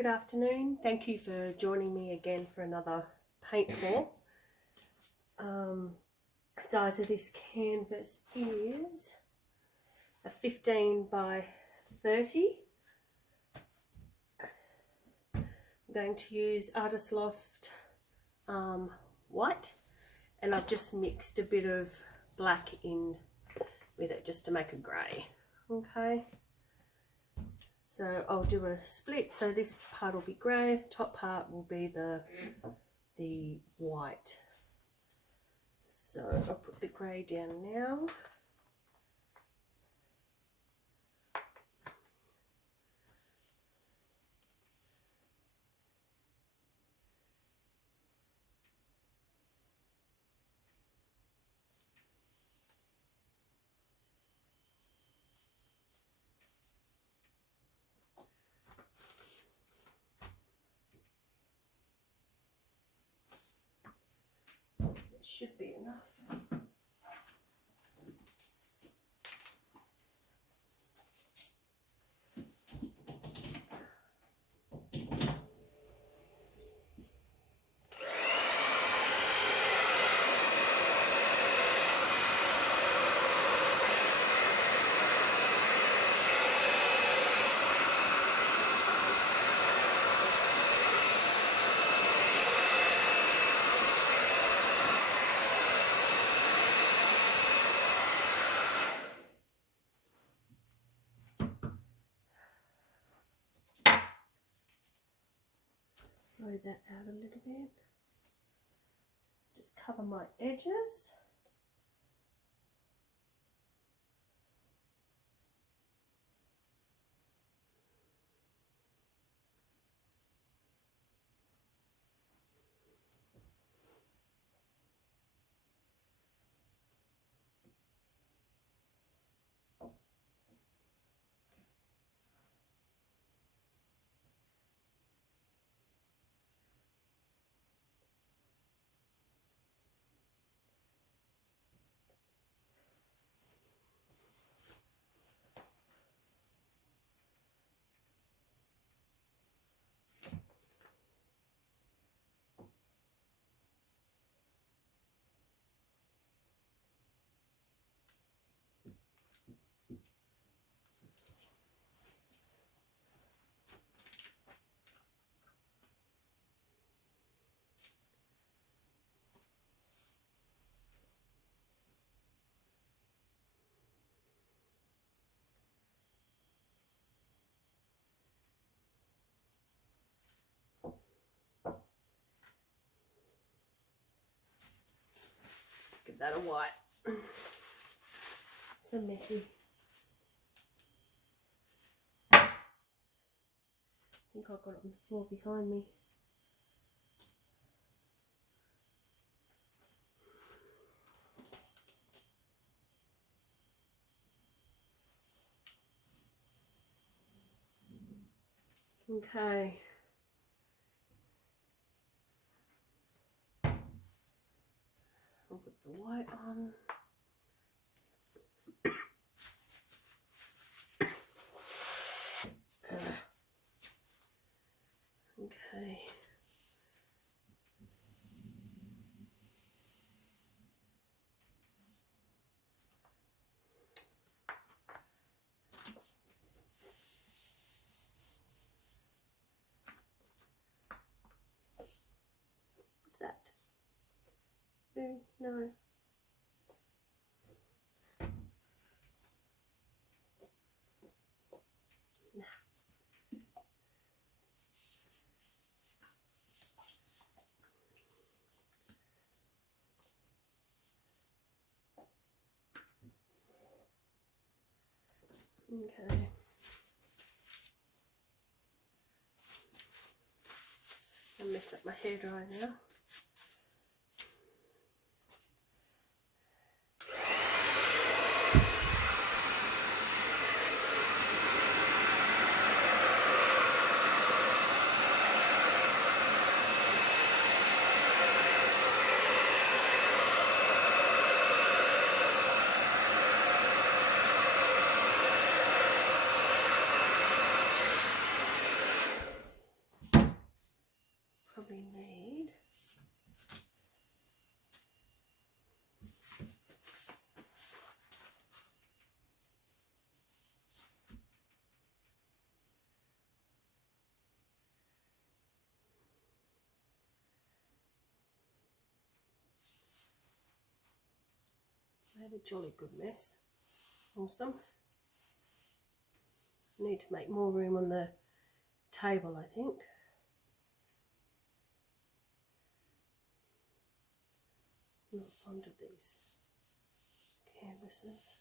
Good afternoon. Thank you for joining me again for another paint pour. Size of this canvas is a 15 by 30. I'm going to use Artist Loft white, and I've just mixed a bit of black in with it just to make a grey. Okay. So I'll do a split, so this part will be grey, top part will be the white. So I'll put the grey down now. It should be enough. Blow that out a little bit. Just cover my edges. Give that a white. So messy. I think I got it on the floor behind me. Okay. I'll put the white on. Okay. What's that? Oh, no. Okay. I'll mess up my hairdryer now. probably need made a jolly good mess. Awesome. Need to make more room on the table, I think. I'm not fond of these canvases.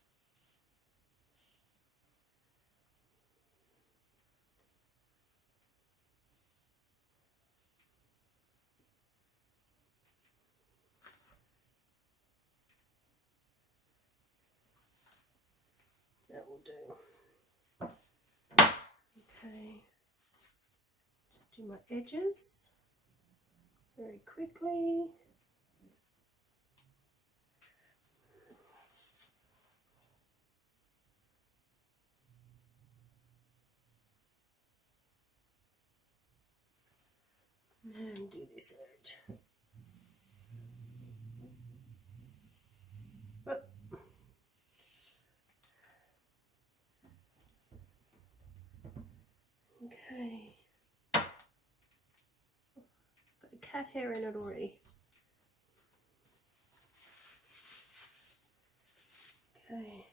That will do. Okay, just do my edges very quickly. And do this edge. Oh. Okay. Got a cat hair in it already. Okay.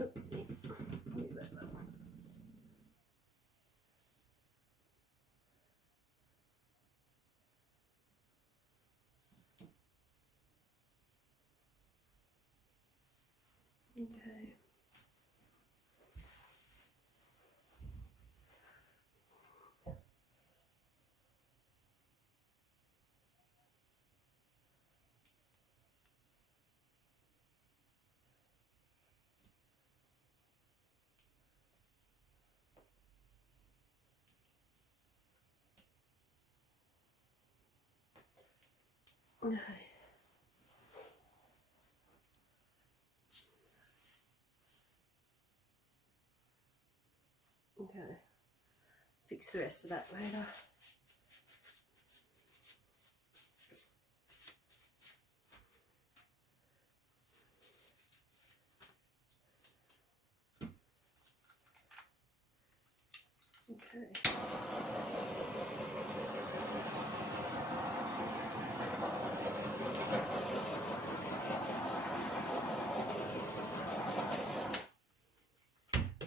Oopsie. Move over. Okay. Okay. Okay. Fix the rest of that later. Okay.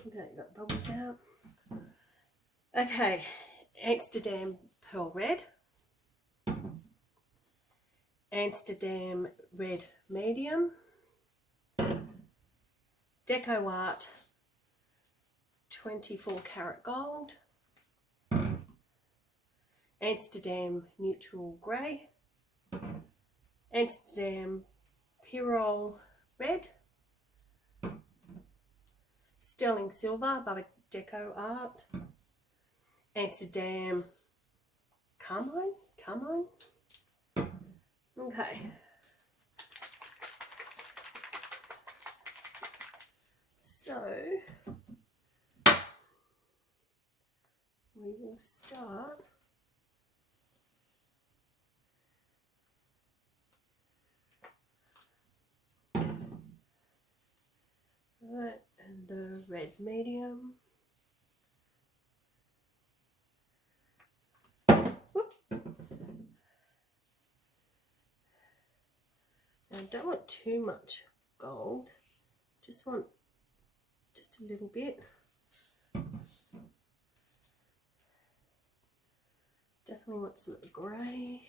Okay, got bubbles out. Okay, Amsterdam Pearl Red, Amsterdam Red Medium, Deco Art 24 Karat Gold, Amsterdam Neutral Grey, Amsterdam Pyrrole Red, Sterling Silver by Deco Art, Amsterdam Carmine. Okay. So we will start that and the red medium. Whoop. I don't want too much gold, just want just a little bit. Definitely want some grey.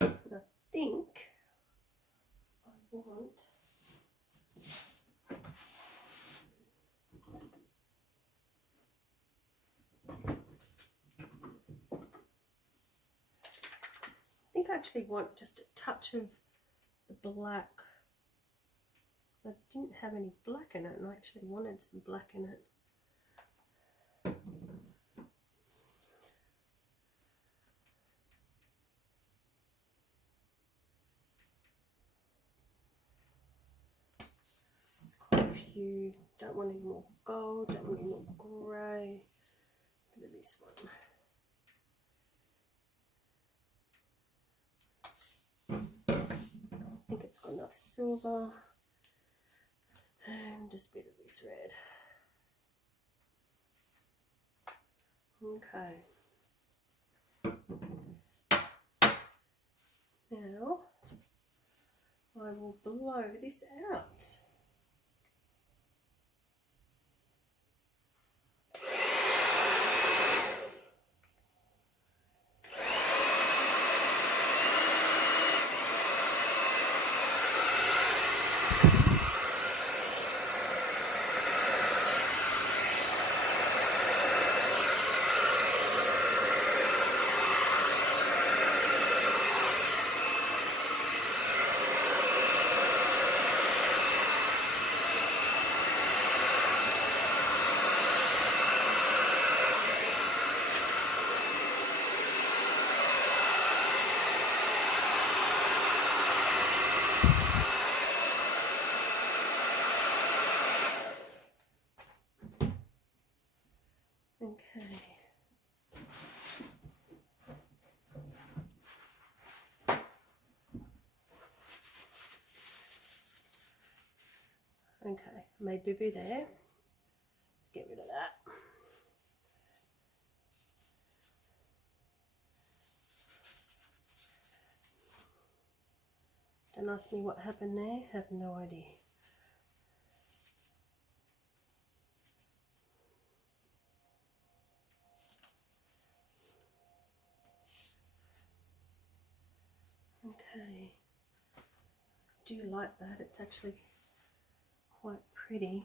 And I think I want I actually want just a touch of the black, because I didn't have any black in it and I actually wanted some black in it. There's quite a few. Don't want any more gold, don't want any more grey. Look at this one. I think it's got enough silver and just a bit of this red. Okay. Now I will blow this out. Okay. Okay, made boo-boo there. Let's get rid of that. Don't ask me what happened there, have no idea. Okay, do you like that? It's actually quite pretty.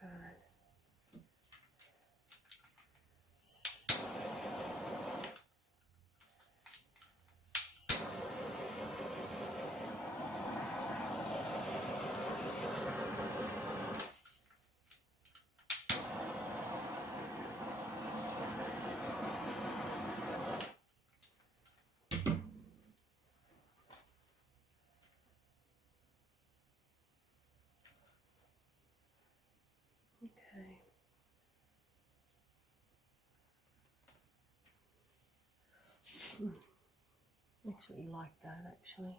Right. Okay. Actually like that actually.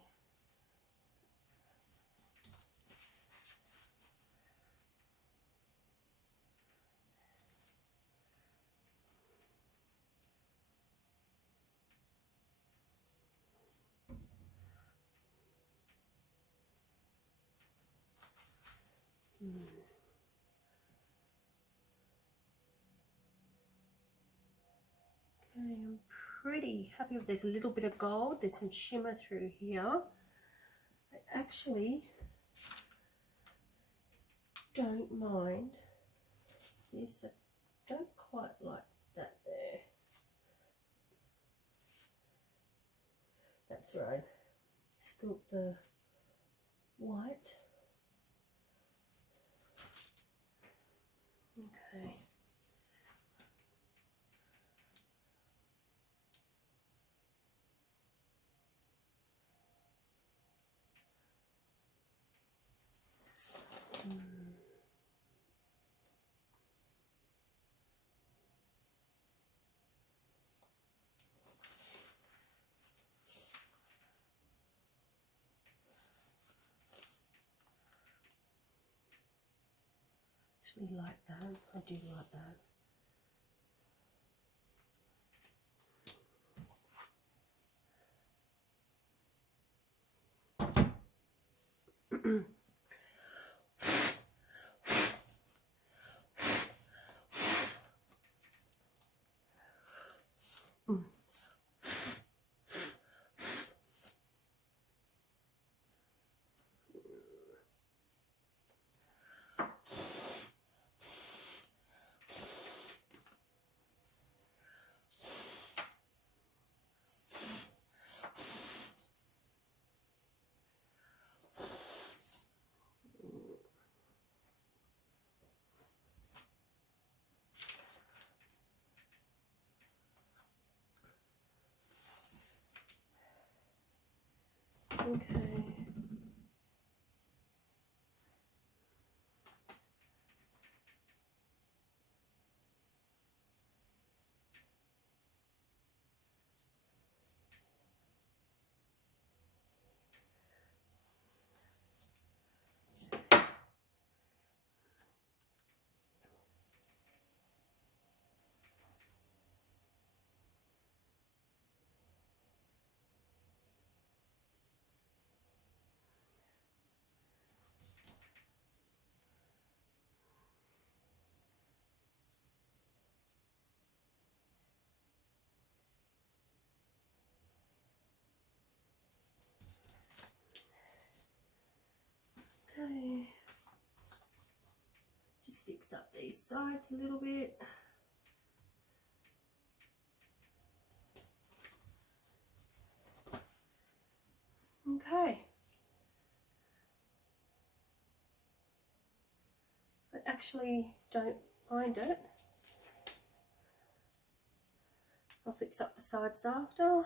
Okay, I'm pretty happy with, there's a little bit of gold, there's some shimmer through here. I actually don't mind this. I don't quite like that there. That's where I spilt the white. Okay. Actually like that. I do like that. Okay. Okay. Just fix up these sides a little bit. Okay. I actually don't mind it. I'll fix up the sides after.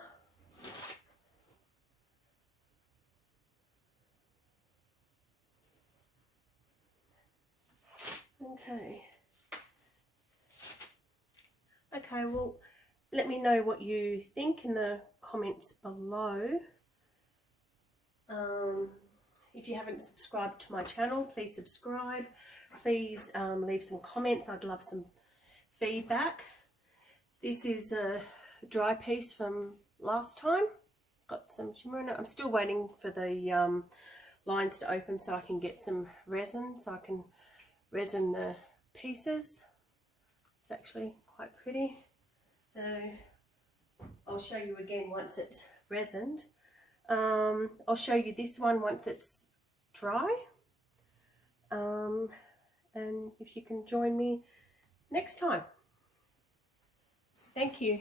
Okay. Okay, well, let me know what you think in the comments below. If you haven't subscribed to my channel, please subscribe. Please leave some comments. I'd love some feedback. This is a dry piece from last time. It's got some shimmer in it. I'm still waiting for the lines to open so I can get some resin, so I can resin the pieces. It's actually quite pretty. So I'll show you again once it's resined. I'll show you this one once it's dry. And if you can join me next time. Thank you.